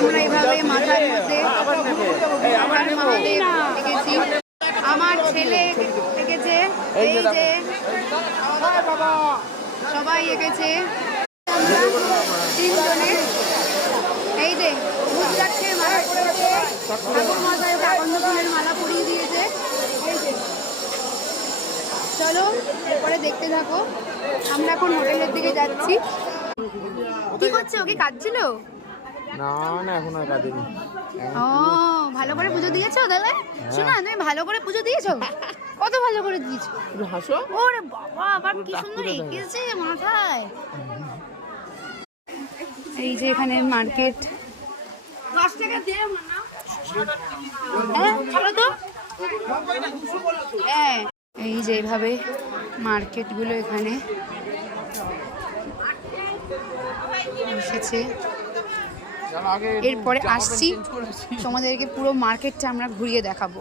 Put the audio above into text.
আমরা এভাবে মাথার মধ্যে মহাদেব এঁকেছি। আমার ছেলে এঁকেছে, এই যে সবাই এঁকেছে। আমরা তিনজনে এই যে রুদ্রাক্ষের মালা পরিয়েছে, ঠাকুর মশাইকে আকন্দ ফুলের মালা পরিয়ে দিয়েছে। এই যে চলো এরপরে দেখতে থাকো। আমরা এখন হোটেলের দিকে যাচ্ছি। কি করছে? ওকে কাঁদছিল? না না, এখন আর কাঁদিনি। ও ভালো করে পুজো দিয়েছো তাহলে? শোনা, তুমি ভালো করে পুজো দিয়েছো? কত ভালো করে দিয়েছো? হাসো। ওরে বাবা, আবার কি সুন্দর এঁকেছে মাথায়। এই যে এখানে মার্কেট। 10 টাকা দিয়ে না? হ্যাঁ চলো তো। হ্যাঁ এই যে এইভাবে মার্কেটগুলো এখানে এসেছে। এরপরে আসছি, তোমাদেরকে পুরো মার্কেটটা আমরা ঘুরিয়ে দেখাবো।